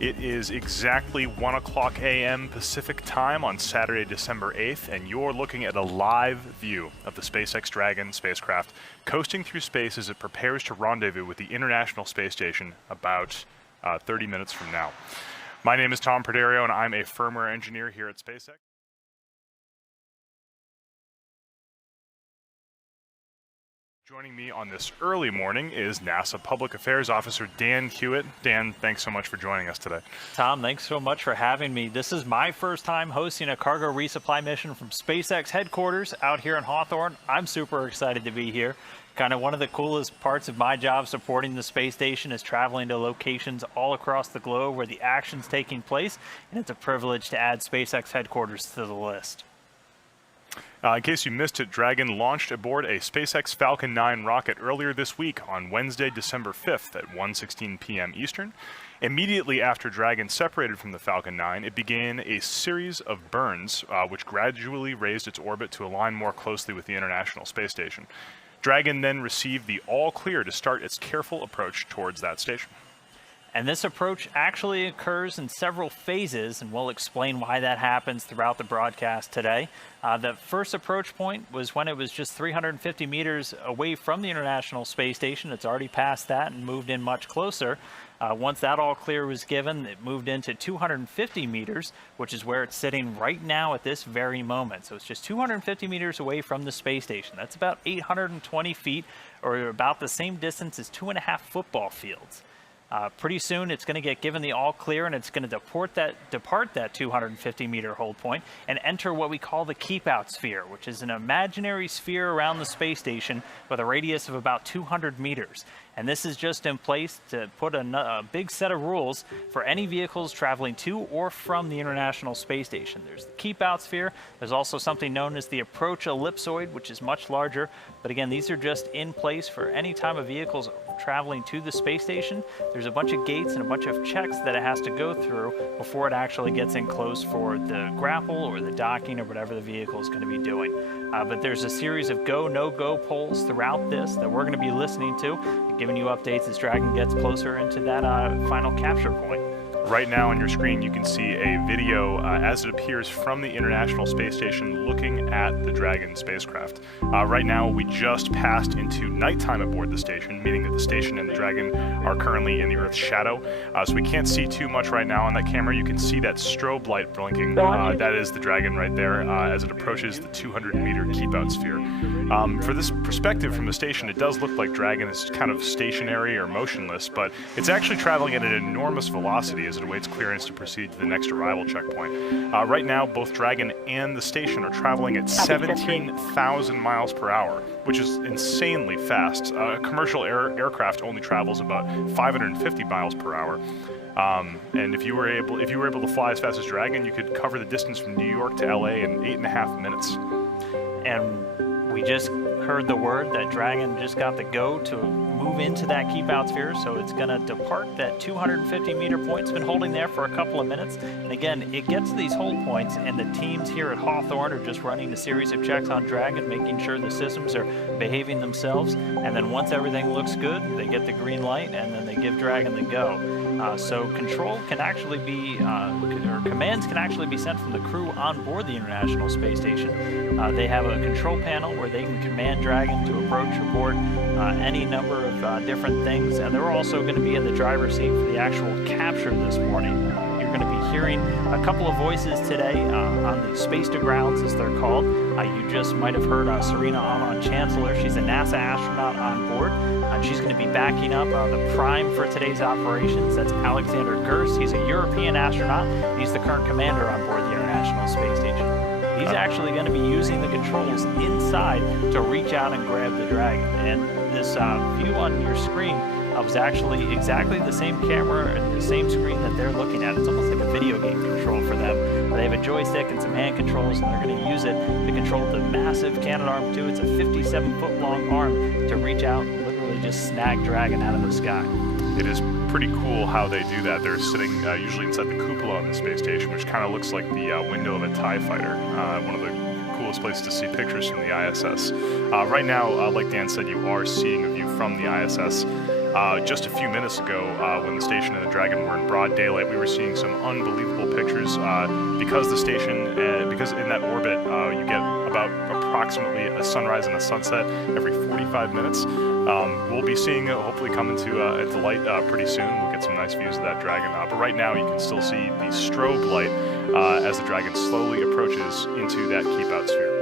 It is exactly 1 o'clock a.m. Pacific time on Saturday, December 8th, and you're looking at a live view of the SpaceX Dragon spacecraft coasting through space as it prepares to rendezvous with the International Space Station about 30 minutes from now. My name is Tom Perderio, and I'm a firmware engineer here at SpaceX. Joining me on this early morning is NASA Public Affairs Officer Dan Hewitt. Dan, thanks so much for joining us today. Tom, thanks so much for having me. This is my first time hosting a cargo resupply mission from SpaceX headquarters out here in Hawthorne. I'm super excited to be here. Kind of one of the coolest parts of my job supporting the space station is traveling to locations all across the globe where the action's taking place, and it's a privilege to add SpaceX headquarters to the list. In case you missed it, Dragon launched aboard a SpaceX Falcon 9 rocket earlier this week on Wednesday, December 5th at 1:16 p.m. Eastern. Immediately after Dragon separated from the Falcon 9, it began a series of burns, which gradually raised its orbit to align more closely with the International Space Station. Dragon then received the all-clear to start its careful approach towards that station. And this approach actually occurs in several phases, and we'll explain why that happens throughout the broadcast today. The first approach point was when it was just 350 meters away from the International Space Station. It's already passed that and moved in much closer. Once that all clear was given, it moved into 250 meters, which is where it's sitting right now at this very moment. So it's just 250 meters away from the space station. That's about 820 feet, or about the same distance as 2.5 football fields. Pretty soon it's going to get given the all clear, and it's going to depart that 250 meter hold point and enter what we call the keep out sphere, which is an imaginary sphere around the space station with a radius of about 200 meters. And this is just in place to put a big set of rules for any vehicles traveling to or from the International Space Station. There's the keep out sphere. There's also something known as the approach ellipsoid, which is much larger. But again, these are just in place for any time a vehicle's traveling to the space station. There's a bunch of gates and a bunch of checks that it has to go through before it actually gets in close for the grapple or the docking or whatever the vehicle is going to be doing. But there's a series of go, no-go polls throughout this that we're going to be listening to, giving you updates as Dragon gets closer into that final capture point. Right now on your screen, you can see a video as it appears from the International Space Station looking at the Dragon spacecraft. Right now, we just passed into nighttime aboard the station, meaning that the station and the Dragon are currently in the Earth's shadow. So we can't see too much right now on that camera. You can see that strobe light blinking. That is the Dragon right there as it approaches the 200-meter keep-out sphere. For this perspective from the station, it does look like Dragon is kind of stationary or motionless, but it's actually traveling at an enormous velocity as it awaits clearance to proceed to the next arrival checkpoint. Right now, both Dragon and the station are traveling at 17,000 miles per hour, which is insanely fast. Commercial aircraft only travels about 550 miles per hour. And if you were able to fly as fast as Dragon, you could cover the distance from New York to LA in 8.5 minutes. And we just heard the word that Dragon just got the go to move into that keep out sphere, so it's going to depart that 250 meter point. It's been holding there for a couple of minutes, and again, it gets to these hold points, and the teams here at Hawthorne are just running a series of checks on Dragon, making sure the systems are behaving themselves, and then once everything looks good, they get the green light, and then they give Dragon the go. So control can actually be, or commands can actually be sent from the crew on board the International Space Station. They have a control panel where they can command Dragon to approach aboard any number of different things, and they're also going to be in the driver's seat for the actual capture this morning. You're going to be hearing a couple of voices today on the Space to Grounds, as they're called. You just might have heard Serena Amon Chancellor. She's a NASA astronaut on board. She's going to be backing up the prime for today's operations. That's Alexander Gerst. He's a European astronaut. He's the current commander on board the International Space Station. He's actually going to be using the controls inside to reach out and grab the Dragon. And this view on your screen was actually exactly the same camera and the same screen that they're looking at. It's almost like a video game control for them. They have a joystick and some hand controls, and they're going to use it to control the massive Canadarm2. It's a 57-foot long arm to reach out and literally just snag Dragon out of the sky. It is pretty cool how they do that. They're sitting usually inside the cupola on the space station, which kind of looks like the window of a TIE fighter. One of the coolest places to see pictures from the ISS. Right now, like Dan said, you are seeing a view from the ISS. Just a few minutes ago, when the station and the Dragon were in broad daylight, we were seeing some unbelievable pictures. Because the station, because in that orbit, you get about approximately a sunrise and a sunset every 45 minutes. We'll be seeing it hopefully come into light pretty soon. We'll get some nice views of that Dragon. But right now, you can still see the strobe light as the Dragon slowly approaches into that keep out sphere.